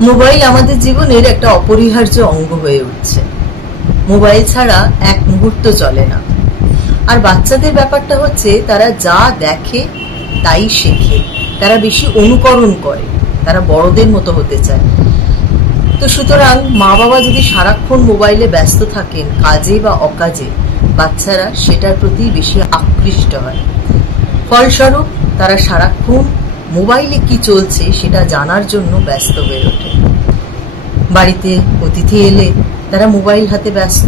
Mobile আমাদের জীবনের একটা অপরিহার্য অঙ্গ হয়ে উঠছে। মোবাইল ছাড়া এক মুহূর্ত চলে না। আর বাচ্চাদের ব্যাপারটা হচ্ছে, তারা যা দেখে তাই শেখে, তারা বেশি অনুকরণ করে, তারা বড়দের মতো হতে চায়। তো সুতরাং মা বাবা যদি সারাক্ষণ মোবাইলে ব্যস্ত থাকেন, কাজে বা অকাজে, বাচ্চারা সেটার প্রতি বেশি আকৃষ্ট হয়। ফলস্বরূপ তারা সারাক্ষণ মোবাইলে কি চলছে সেটা জানার জন্য ব্যস্ত হয়ে ওঠে। বাড়িতে অতিথি এলে তারা মোবাইল হাতে ব্যস্ত,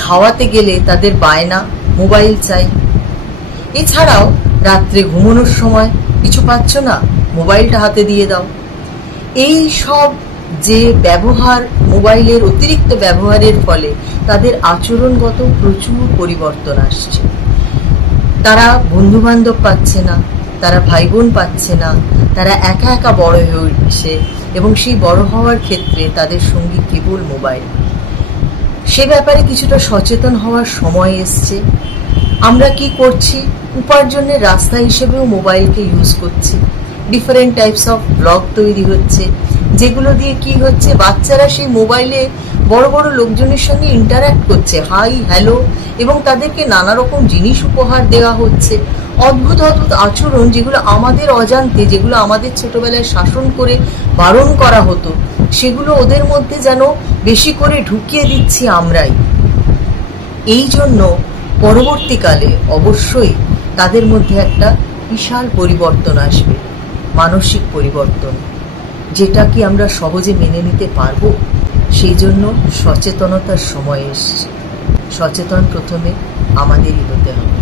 খাওয়াতে গেলে তাদের বায়না মোবাইল চাই। এছাড়াও রাত্রে ঘুমানোর সময় কিছু পাচ্ছ না, মোবাইলটা হাতে দিয়ে দাও। এই সব যে ব্যবহার, মোবাইলের অতিরিক্ত ব্যবহারের ফলে তাদের আচরণগত প্রচুর পরিবর্তন আসছে। তারা বন্ধু বান্ধব পাচ্ছে না, তারা ভাই বোন পাচ্ছে না, তারা একা একা বড় হয়ে উঠছে এবং সেই বড় হওয়ার ক্ষেত্রে তাদের সঙ্গী কেবল মোবাইল। সে ব্যাপারে কিছুটা সচেতন হওয়ার সময় এসছে। আমরা কি করছি? উপার্জনের রাস্তা হিসেবেও মোবাইলকে ইউজ করছি। ডিফারেন্ট টাইপস অফ ব্লগ তৈরি হচ্ছে, যেগুলো দিয়ে কি হচ্ছে, বাচ্চারা সেই মোবাইলে বড় বড় লোকজনের সঙ্গে ইন্টারঅ্যাক্ট করছে, হাই হ্যালো, এবং তাদেরকে নানা রকম জিনিস উপহার দেওয়া হচ্ছে। অদ্ভুত অদ্ভুত আচরণ, যেগুলো আমাদের অজান্তে, যেগুলো আমাদের ছোটবেলায় শাসন করে বারণ করা হতো, সেগুলো ওদের মধ্যে যেন বেশি করে ঢুকিয়ে দিচ্ছি আমরাই। এই জন্য পরবর্তীকালে অবশ্যই তাদের মধ্যে একটা বিশাল পরিবর্তন আসবে, মানসিক পরিবর্তন, যেটা কি আমরা সহজে মেনে নিতে পারবো? সেই জন্য সচেতনতার সময় এসছে। সচেতন প্রথমে আমাদেরই হতে হবে।